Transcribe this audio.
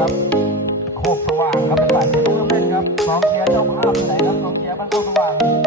ครับโคกสว่างครับเป็นฝ่ายที่รู้เล่นครับกองเชียร์เจ้าภาพไหนครับกองเชียร์บ้านโคกสว่าง